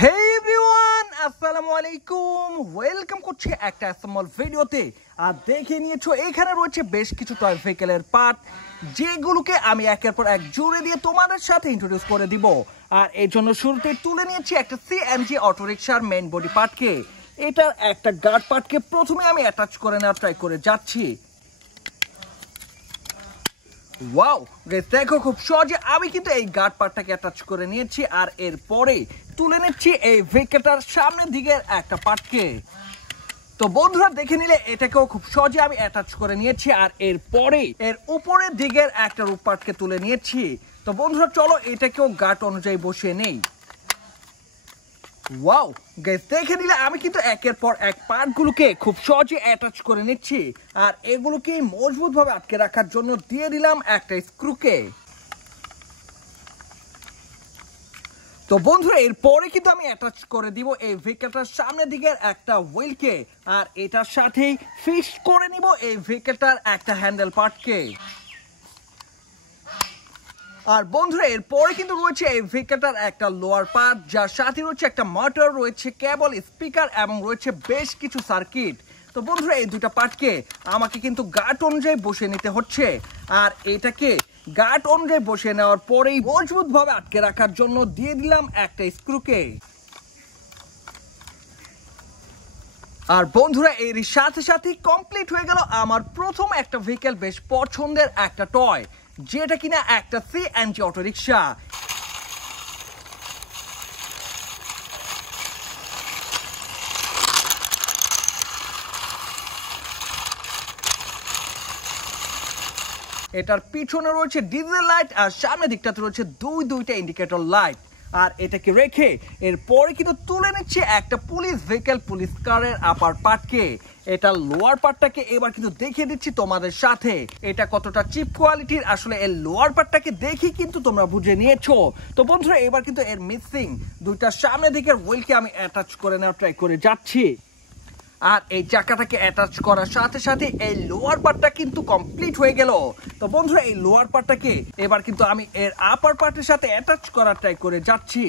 হে everyone, আসসালামু আলাইকুম। Welcome করছি একটা স্মল ভিডিওতে। আর দেখে নিয়েছো এখানে রয়েছে বেশ কিছু টয় ভেহিকেলের পার্ট, যেগুলোকে আমি একের পর এক জুড়ে দিয়ে তোমাদের সাথে ইন্ট্রোডিউস করে দিব। আর এর জন্য শুরুতে তুলে নিয়েছি একটা সিএনজি অটোরিকশার মেইন বডি পার্টকে। এটার একটা গার্ড পার্টকে প্রথমে আমি অ্যাটাচ করে নেওয়ার ট্রাই করে যাচ্ছি। ওয়াও গাইস, দেখো খুব সহজে আমি কিন্তু এই গার্ড পার্টটাকে অ্যাটাচ করে নিয়েছি। আর এরপরে তুলে নিচ্ছি এই ভেহিকেলটার সামনের দিকের একটা পার্টকে। তো বন্ধুরা দেখে নিলে এটাকেও খুব সহজে আমি অ্যাটাচ করে নিয়েছি। আর এরপরে এর উপরের দিকের একটা রূপ পার্টকে তুলে নিয়েছি। তো বন্ধুরা চলো এটাকেও গার্ড অনুযায়ী বসিয়ে নেই। ওয়াও গাইস, দেখে নিলে আমি কিন্তু একের পর এক পার্টগুলোকে খুব সহজে অ্যাটাচ করে নিচ্ছি। আর এগুলোকে মজবুতভাবে আটকে রাখার জন্য দিয়ে দিলাম একটা স্ক্রুকে। তো বন্ধুরা এরপরে কিন্তু আমি অ্যাটাচ করে দিব এই ভেহিকেলটার সামনের দিকের একটা হুইলকে। আর এটার সাথেই ফিক্স করে নিব এই ভেহিকেলটার একটা হ্যান্ডেল পার্টকে। আর বন্ধুরা এরপরে কিন্তু রয়েছে এই ভেহিকেলটার একটা লোয়ার পার্ট, যার সাথে রয়েছে একটা মোটর, রয়েছে কেবল, স্পিকার এবং রয়েছে বেশ কিছু সার্কিট। তো বন্ধুরা এই দুটা পার্টকে আমাকে কিন্তু গার্ড অনুযায়ী বসিয়ে নিতে হচ্ছে। আর এটাকে গার্ড অনুযায়ী বসিয়ে নেওয়ার পরেই মজবুতভাবে আটকে রাখার জন্য দিয়ে দিলাম একটা স্ক্রুকে। আর বন্ধুরা এর সাথে সাথে কমপ্লিট হয়ে গেল আমার প্রথম একটা ভেহিকেল, বেশ পছন্দের একটা টয়, যেটা কিনা একটা সিএনজি অটোরিকশা। এটার পিছনে রয়েছে ডিজেল লাইট আর সামনের দিকটাতে রয়েছে দুইটা ইন্ডিকেটর লাইট। আর এটাকে রেখে এরপরে কিন্তু তুলে নিচ্ছে একটা পুলিশ ভেহিকেল, পুলিশ কারের আপার পার্টকে। এটা লোয়ার পার্টটাকে এবার কিন্তু দেখিয়ে দিচ্ছি তোমাদের সাথে এটা কতটা চিপ কোয়ালিটির। আসলে এর লোয়ার পার্টটাকে দেখি কিন্তু তোমরা বুঝে নিয়েছো। তো বন্ধুরা এবার কিন্তু এর মিসিং দুইটা সামনের দিকের হুইলকে আমি অ্যাটাচ করে নেওয়ার ট্রাই করে যাচ্ছি। আর এই চাকাটাকে অ্যাটাচ করার সাথে সাথে এই লোয়ার পার্টটা কিন্তু কমপ্লিট হয়ে গেল। তো বন্ধুরা এই লোয়ার পার্টটাকে এবার কিন্তু আমি এর আপার পার্টের সাথে অ্যাটাচ করার ট্রাই করে যাচ্ছি।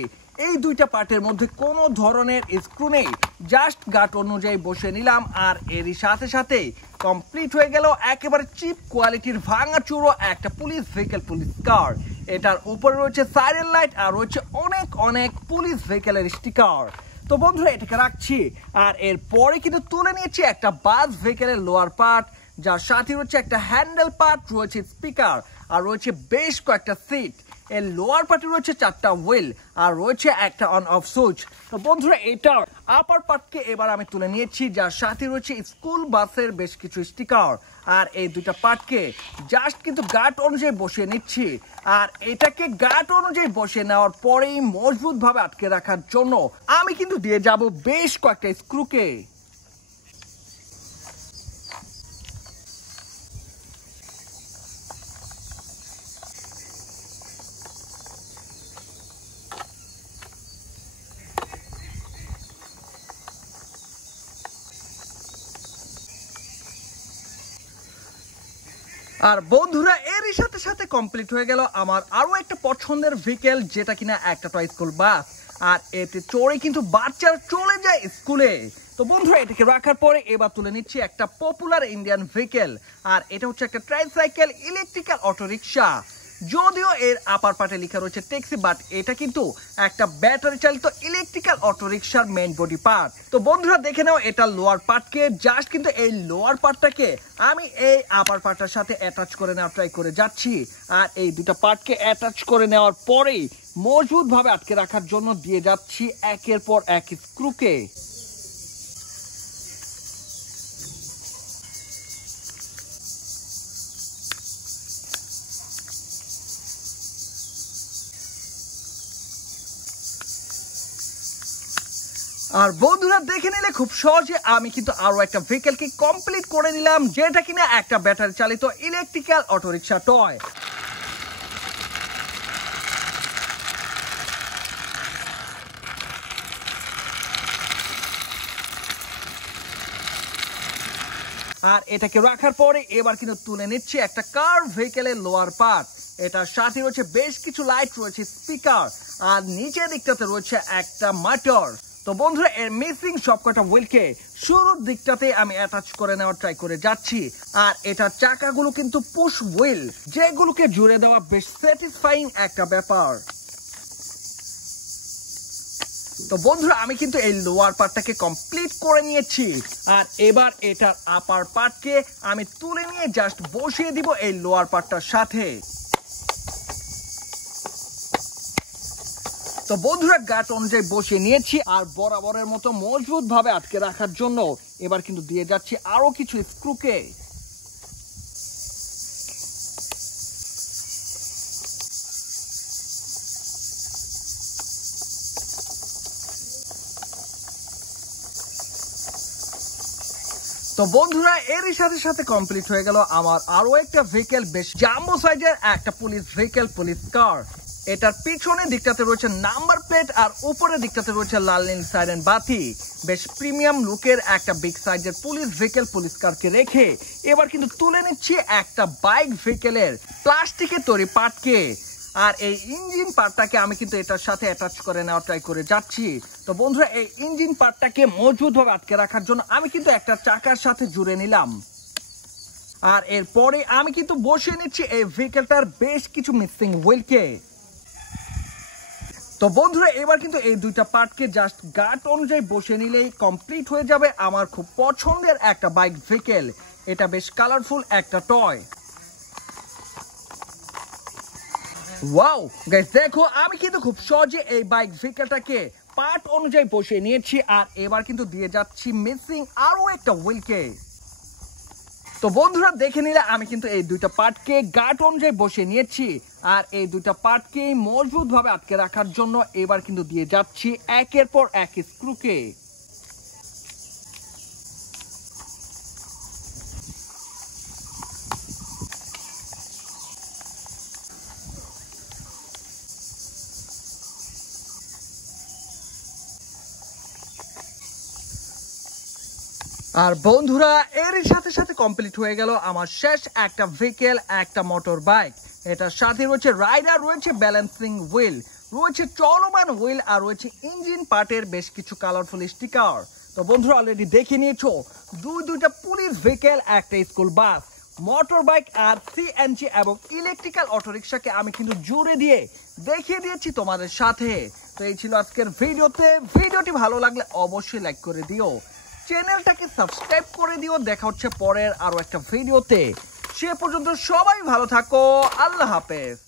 এই দুইটা পার্টের মধ্যে কোনো ধরনের স্ক্রু নেই, জাস্ট গার্ড অনুযায়ী বসে নিলাম। আর এরই সাথে সাথে কমপ্লিট হয়ে গেল একেবারে চিপ কোয়ালিটির ভাঙা চুরো একটা পুলিশ ভেহিকেল, পুলিশ কার। এটার উপরে রয়েছে সাইরেন লাইট আর রয়েছে অনেক অনেক পুলিশ ভেহিকেলের স্টিকার। তো বন্ধুরা এটাকে রাখছি। আর এরপরে কিন্তু তুলে নিয়েছি একটা বাস ভেহিকেলের লোয়ার পার্ট, যার সাথে রয়েছে একটা হ্যান্ডেল পার্ট, রয়েছে স্পিকার আর রয়েছে বেশ কয়েকটা সিট। এর লোয়ার পার্টে রয়েছে 4টা হুইল আর রয়েছে একটা অন অফ সুইচ। তো বন্ধুরা এটার আপার পার্টকে এবার আমি তুলে নিয়েছি, যার সাথে রয়েছে স্কুল বাসের বেশ কিছু স্টিকার। আর এই দুইটা পার্টকে জাস্ট কিন্তু গার্ড অনুযায়ী বসিয়ে নিচ্ছি। আর এটাকে গার্ড অনুযায়ী বসিয়ে নেওয়ার পরেই মজবুতভাবে আটকে রাখার জন্য আমি কিন্তু দিয়ে যাব বেশ কয়েকটা স্ক্রুকে। আর বন্ধুরা এরই সাথে সাথে কমপ্লিট হয়ে গেল আমার আরো একটা পছন্দের ভেহিকেল, যেটা কিনা একটা টয় স্কুল বাস। আর এতে চড়ে কিন্তু বাচ্চারা চলে যায় স্কুলে। তো বন্ধুরা এটাকে রাখার পরে এবার তুলে নিচ্ছি একটা পপুলার ইন্ডিয়ান ভেহিকেল। আর এটা হচ্ছে একটা ট্রাইসাইকেল ইলেকট্রিক্যাল অটোরিকশা। যদিও এর আপার পার্টে লেখা রয়েছে ট্যাক্সি, বাট এটা কিন্তু একটা ব্যাটারি চালিত ইলেকট্রিক্যাল অটোরিকশার মেইন বডি পার্ট। তো বন্ধুরা দেখে নাও এটা লোয়ার পার্টকে, জাস্ট কিন্তু এই লোয়ার পার্টটাকে আমি এই আপার পার্টটার সাথে অ্যাটাচ করে নেওয়ার ট্রাই করে যাচ্ছি। আর এই দুটো পার্টকে অ্যাটাচ করে নেওয়ার পরেই মজবুতভাবে আটকে রাখার জন্য দিয়ে যাচ্ছি একের পর এক স্ক্রুকে। আর বন্ধুরা দেখে নিলে খুব সহজে আমি কিন্তু আরো একটা ভেহিকেলকে কমপ্লিট করে নিলাম, যেটা কিনা একটা ব্যাটারি চালিত ইলেকট্রিক্যাল অটোরিকশা টয়। আর এটাকে রাখার পরে এবার কিন্তু তুলে নিচ্ছে একটা কার ভেহিকেলের লোয়ার পার্ট, এটার সাথে রয়েছে বেশ কিছু লাইট, রয়েছে স্পিকার, আর নিচের দিকটাতে রয়েছে একটা মোটর। তো বন্ধুরা এর মিসিং সবকটা হুইলকে শুরুর দিকটাতে আমি অ্যাটাচ করে নেওয়ার ট্রাই করে যাচ্ছি। আর এটার চাকাগুলো কিন্তু পুশ হুইল, যেগুলোকে জুড়ে দেওয়া বেশ স্যাটিসফাইং একটা ব্যাপার। তো বন্ধুরা আমি কিন্তু এই লোয়ার পার্টটাকে কমপ্লিট করে নিয়েছি, আর এবার এটার আপার পার্টকে আমি তুলে নিয়ে জাস্ট বসিয়ে দিব এই লোয়ার পার্টটার সাথে। তো বন্ধুরা গাট অনুযায়ী বসিয়ে নিয়েছি, আর বরাবরের মতো মজবুত ভাবে আটকে রাখার জন্য এবার কিন্তু দিয়ে যাচ্ছি আরো কিছু স্ক্রুকে। তো বন্ধুরা এরই সাথে সাথে কমপ্লিট হয়ে গেল আমার আরো একটা ভেহিকেল, বেশ জাম্বো সাইজের একটা পুলিশ ভেহিকেল, পুলিশ কার। এটার পিছনের দিকটাতে রয়েছে নাম্বার প্লেট, আর উপরের দিকটাতে রয়েছে লাল নীল সাইরেন বাতি। বেশ প্রিমিয়াম লুকের একটা বিগ সাইজের পুলিশ ভেহিকেল, পুলিশ কারকে রেখে এবার কিন্তু তুলে নিচ্ছি একটা বাইক ভেহিকেলের প্লাস্টিকের তৈরি পার্টকে। আর এই ইঞ্জিন পার্টটাকে আমি কিন্তু এটার সাথে অ্যাটাচ করে নেওয়ার ট্রাই করে যাচ্ছি। তো বন্ধুরা এই ইঞ্জিন পার্টটাকে মজবুতভাবে আটকে রাখার জন্য আমি কিন্তু একটা চাকার সাথে জুড়ে নিলাম, আর এরপরে আমি কিন্তু বসিয়ে নিচ্ছি এই ভেহিকেলটার বেশ কিছু মিসিং হুইলকে। তো বন্ধুরা এবার কিন্তু এই দুইটা পার্টকে জাস্ট গাট অনুযায়ী বসিয়ে নিলেই কমপ্লিট হয়ে যাবে আমার খুব পছন্দের একটা বাইক ভেহিকেল। এটা বেশ কালারফুল একটা টয়। ওয়াও গাইস, দেখো আমি কিন্তু খুব সহজে এই বাইক ভেহিকেলটাকে পার্ট অনুযায়ী বসিয়ে নিয়েছি, আর এবার কিন্তু দিয়ে যাচ্ছি মিসিং আরো একটা হুইলকে। তো বন্ধুরা দেখে নিলে আমি কিন্তু এই দুইটা পার্টকে গাট অনুযায়ী বসিয়ে নিয়েছি, আর এই দুইটা পার্টকে মজবুত ভাবে আটকে রাখার জন্য এবার কিন্তু দিয়ে যাচ্ছি একের পর এক স্ক্রুকে। আর বন্ধুরা এরই সাথে সাথে কমপ্লিট হয়ে গেল আমার শেষ একটা ভেহিকেল, একটা মোটর বাইক। এটার সাথে রয়েছে রাইডার, রয়েছে ব্যালেন্সিং হুইল, রয়েছে চলমান হুইল, আর রয়েছে ইঞ্জিন পার্টের বেশ কিছু কালারফুল স্টিকার। তো বন্ধুরা অলরেডি দেখে নিয়েছো দুইটা পুলিশ ভেহিকেল, একটা স্কুল বাস, মোটর বাইক, আর সিএনজি এবং ইলেকট্রিক্যাল অটোরিকশাকে আমি কিন্তু জুড়ে দিয়ে দেখিয়ে দিয়েছি তোমাদের সাথে। তো এই ছিল আজকের ভিডিওতে। ভিডিওটি ভালো লাগলে অবশ্যই লাইক করে দিও, চ্যানেলটাকে সাবস্ক্রাইব করে দিও। দেখা হচ্ছে পরের আরো একটা ভিডিওতে। সে পর্যন্ত সবাই ভালো থাকো, আল্লাহ হাফেজ।